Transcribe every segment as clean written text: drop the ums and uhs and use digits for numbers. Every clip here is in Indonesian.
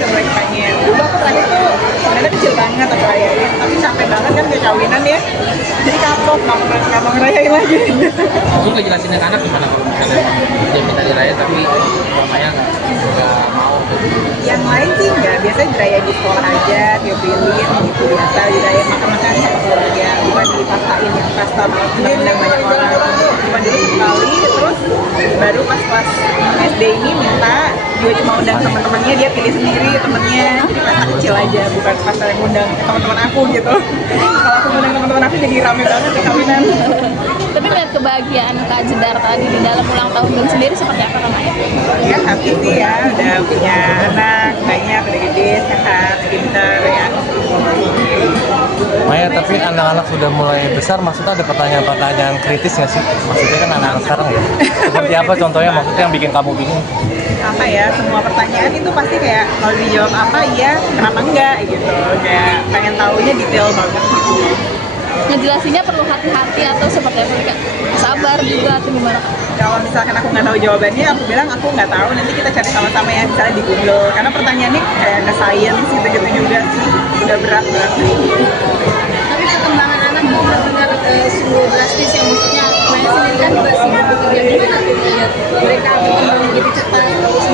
udah mulai pengen. Dulu aku terakhir tuh sebenarnya kecil banget aku rayain, tapi capek banget kan gak kawinan ya, jadi kapok nggak mau ngerayain lagi. Aku ngejelasin ke anak gimana kalau misalnya dia minta dirayain tapi mamanya nggak mau. Yang lain sih nggak, biasanya dirayain di sekolah aja, diobrolin gitu, biasa dirayain makan-makan sama keluarga, bukan dipaksain yang pasta undang banyak orang. Cuma dulu sekali, terus baru pas SD ini minta juga cuma undang teman-temannya, dia pilih sendiri temennya, jadi pasta kecil aja, bukan pasta yang undang teman-teman aku gitu. Kalau aku undang teman-teman aku jadi rame banget ya kawinan. Tapi melihat kebahagiaan Kak Jedar tadi di dalam ulang tahun Dan sendiri seperti apa namanya? Ya happy sih ya, udah punya anak, banyak, udah gede, sehat, pintar ya. Maya, tapi anak-anak sudah mulai besar, maksudnya ada pertanyaan-pertanyaan kritis nggak sih? Maksudnya kan anak-anak sekarang ya. Seperti apa contohnya, maksudnya yang bikin kamu bingung? Apa ya, semua pertanyaan itu pasti kayak kalau dijawab apa iya, kenapa enggak gitu. Kayak pengen tahunya detail banget gitu. Ngejelasinnya perlu hati-hati atau seperti apa Kak? Sabar juga atau gimana Kak? Kalau misalkan aku nggak tahu jawabannya, aku bilang aku nggak tahu, nanti kita cari sama-sama ya, misalnya di Google. Karena pertanyaannya kayak ada science gitu-gitu juga sih, udah berat. Tapi perkembangan anak itu benar-benar sungguh drastis ya, maksudnya Maya sendiri kan juga sibuk bekerja, gimana tuh melihat mereka berkembang begitu cepat, terus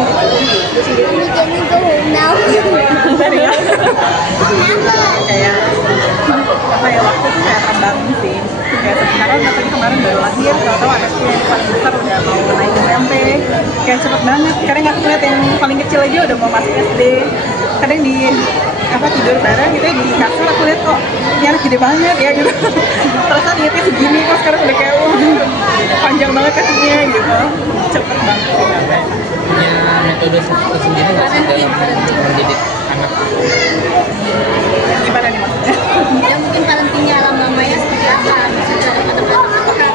sendiri ini can we go home now? Kayak apa ya, waktu tuh kayak terbang sih. Kayak sekarang katanya kemarin baru lahir, tahu-tahu anaknya yang paling besar udah mau naik SMP. Kayak cepet banget. Kadang aku ngeliat yang paling kecil aja udah mau masuk SD. Kadang di tidur bareng gitu ya, di kasur aku lihat kok ini anak gede banget ya gitu. Terus lihatnya segini, kok sekarang udah kayak panjang banget kakinya gitu. Cepet banget sih katanya. Punya metode tersendiri nggak sih dalam mendidik anak? Gimana nih maksudnya? Ya mungkin parentingnya ala Maya seperti apa? Maksudnya anak-anak apakah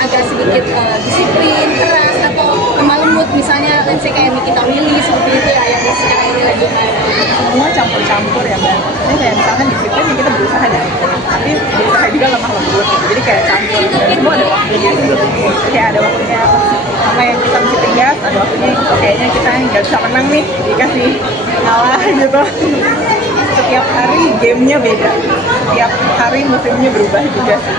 agak sedikit disiplin, keras, atau lemah lembut, misalnya let's say kayak Nikita Willy seperti itu ya, yang sekarang ini lagi Semua campur-campur ya Mbak. Ini kayak misalkan disiplin ya kita berusaha ya, tapi berusaha juga lemah lembut. Jadi kayak campur. Semua ada waktunya sih. Kayak ada waktunya apa yang kita mesti tegas, ada waktunya yang kayaknya kita nggak bisa menang nih, dikasih ngalah gitu. Setiap hari gamenya beda, setiap hari musimnya berubah juga sih.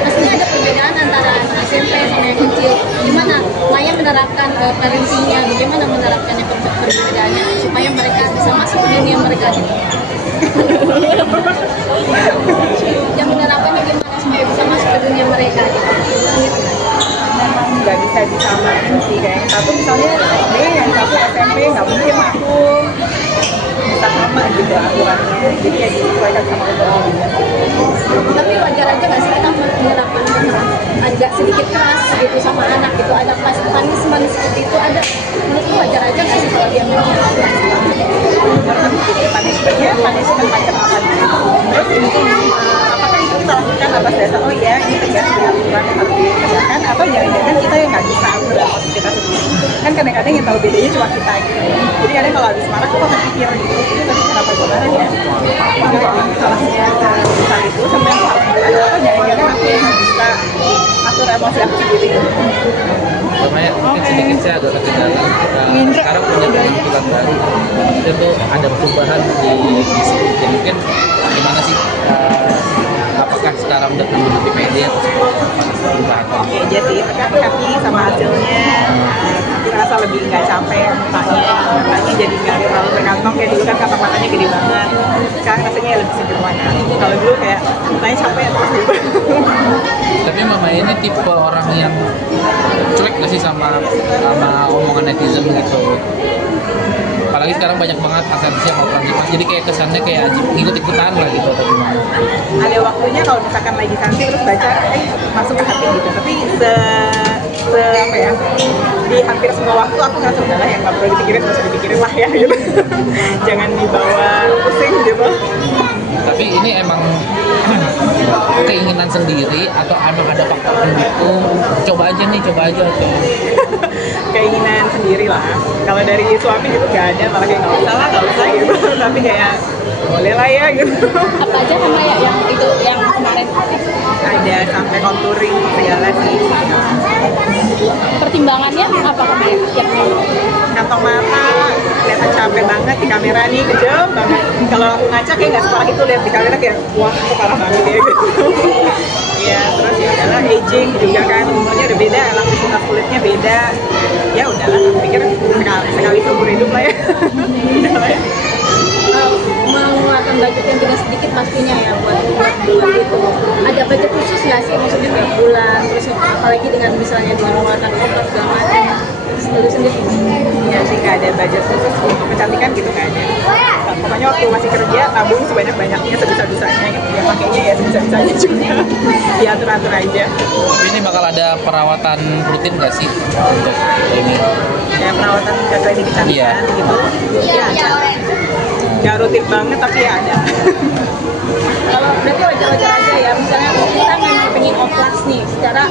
Maksudnya ada perbedaan antara anak SMP sama yang kecil. Gimana Maya menerapkan parentingnya, bagaimana menerapkannya perbedaannya supaya mereka bisa masuk ke dunia mereka gitu. Yang menerapkannya gimana supaya bisa masuk ke dunia mereka gitu. Memang nggak bisa disamain sih, kayak yang satu misalnya SD, yang satu SMP, nggak mungkin aku bisa sama gitu aturannya, jadi ya disesuaikan sama umurnya. Tapi wajar aja nggak sih kita menerapkan agak sedikit keras gitu sama anak gitu, ada punishment seperti itu, ada menurutku wajar aja nggak sih kalau dia memang melakukan Menurut aku gini, punishment macam apa gitu. Terus apakah itu kita lakukan atas dasar oh iya ini tegas ya aturan yang harus ditegakkan, atau jangan-jangan kita yang nggak bisa atur emosi kita sendiri. Kan kadang-kadang yang tahu bedanya cuma kita gitu. Jadi kadang kalau habis marah kita berpikir gitu, itu tadi kenapa gue marah ya? Apakah yang salahnya besar itu sampai yang salah itu, atau jangan-jangan aku yang nggak bisa atur emosi aku sendiri. Namanya mungkin sedikit saya agak ketinggalan. Sekarang punya penampilan baru, itu tuh ada perubahan di sini. Mungkin gimana sih? Apakah sekarang udah tumbuh lebih pede atau seperti apa perubahan? Oke, jadi happy sama hasilnya, dirasa lebih nggak capek matanya jadi nggak terlalu berkantong kayak dulu kan kantong matanya gede banget. Sekarang rasanya lebih seger warna. Kalau dulu kayak mukanya capek terus gitu. Tapi Mama ini tipe orang yang cuek gak sih sama omongan netizen gitu? Apalagi sekarang banyak banget artis yang orang Jepang, jadi kayak kesannya kayak ikut-ikutan lah gitu atau gimana? Ada waktunya kalau misalkan lagi cantik terus baca masuk ke hati gitu, tapi apa ya, di hampir semua waktu aku ngerasa udahlah yang nggak perlu dipikirin nggak usah dipikirin lah ya gitu. Jangan dibawa pusing gitu. Tapi ini emang keinginan sendiri atau emang ada faktor pendukung? Coba aja nih, coba aja atau Keinginan sendiri lah. Kalau dari suami gitu nggak ada, malah kayak nggak usah gitu. Tapi kayak boleh lah ya gitu. Apa aja sama ya yang itu yang kemarin Ada sampai contouring segala sih. pertimbangannya apa kemarin? Kantong mata kelihatan capek banget di kamera nih, kejam banget. Kalau aku ngaca kayak nggak separah itu, lihat di kamera kayak wah kok parah banget ya gitu. Ya terus ya udahlah, aging juga kan, umurnya udah beda, elastisitas kulitnya beda. Ya udahlah, aku pikir sekali seumur hidup lah ya. Udah lah ya. Mengeluarkan budget yang tidak sedikit pastinya ya buat buat itu. Ada budget khusus nggak sih, maksudnya tiap bulan, terus apalagi dengan misalnya dengan mengeluarkan obat segala macam, itu sendiri. Ya sih nggak ada budget khusus untuk kecantikan gitu, nggak ada. Pokoknya waktu masih kerja tabung sebanyak-banyaknya, sebisa-bisanya gitu. Ya pakainya ya sebisa-bisanya juga. Diatur-atur aja. tapi ini bakal ada perawatan rutin nggak sih untuk ini? Ya perawatan ke klinik kecantikan gitu. Ya ada. Nggak rutin banget tapi ya ada. Kalau berarti wajar-wajar aja ya, misalnya kita memang pengen oplas nih secara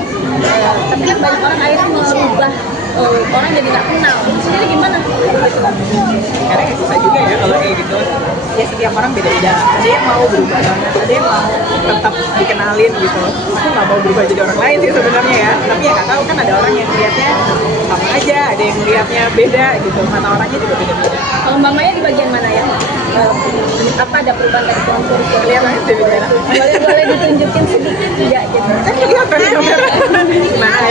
tapi kan banyak orang akhirnya mengubah orang jadi nggak kenal. Itu sendiri gimana? Karena ya susah juga ya kalau kayak gitu. Ya setiap orang beda-beda. Ada yang mau berubah banget, ada yang mau tetap dikenalin gitu. Aku nggak mau berubah jadi orang lain sih sebenarnya ya. Tapi ya nggak tahu, kan ada orang yang lihatnya sama aja, ada yang lihatnya beda gitu. Mata orangnya juga beda-beda. Kalau Mbak Maya di bagian mana ya? Apa ada perubahan dari kontur? Kelihatannya beda-beda. Boleh ditunjukin sedikit tidak gitu? Kan kelihatan di kamera. Mana